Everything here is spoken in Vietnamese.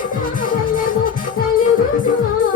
Thank you.